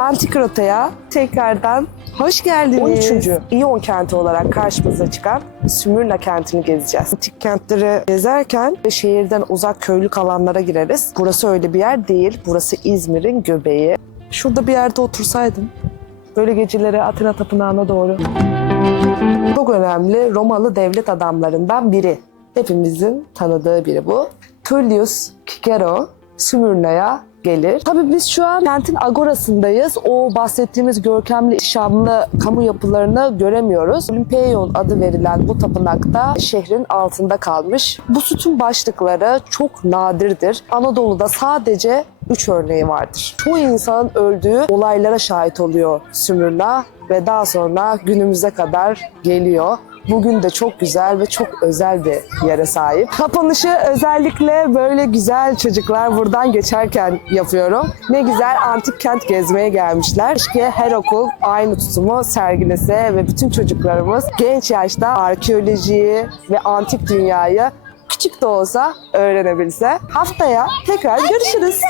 Antik Rota'ya tekrardan hoş geldiniz. 13. İyon kenti olarak karşımıza çıkan Sümürna kentini gezeceğiz. Antik kentleri gezerken şehirden uzak köylük alanlara gireriz. Burası öyle bir yer değil. Burası İzmir'in göbeği. Şurada bir yerde otursaydım. Böyle geceleri Atina Tapınağı'na doğru. Çok önemli Romalı devlet adamlarından biri. Hepimizin tanıdığı biri bu. Tullius Cicero Smyrna'ya gelir. Tabii biz şu an kentin agorasındayız. O bahsettiğimiz görkemli, şamlı kamu yapılarını göremiyoruz. Olimpeion adı verilen bu tapınakta şehrin altında kalmış. Bu sütun başlıkları çok nadirdir. Anadolu'da sadece 3 örneği vardır. Çoğu insanın öldüğü olaylara şahit oluyor Sümürna ve daha sonra günümüze kadar geliyor. Bugün de çok güzel ve çok özel bir yere sahip. Kapanışı özellikle böyle güzel çocuklar buradan geçerken yapıyorum. Ne güzel antik kent gezmeye gelmişler. Keşke her okul aynı tutumu sergilese ve bütün çocuklarımız genç yaşta arkeolojiyi ve antik dünyayı küçük de olsa öğrenebilse. Haftaya tekrar görüşürüz.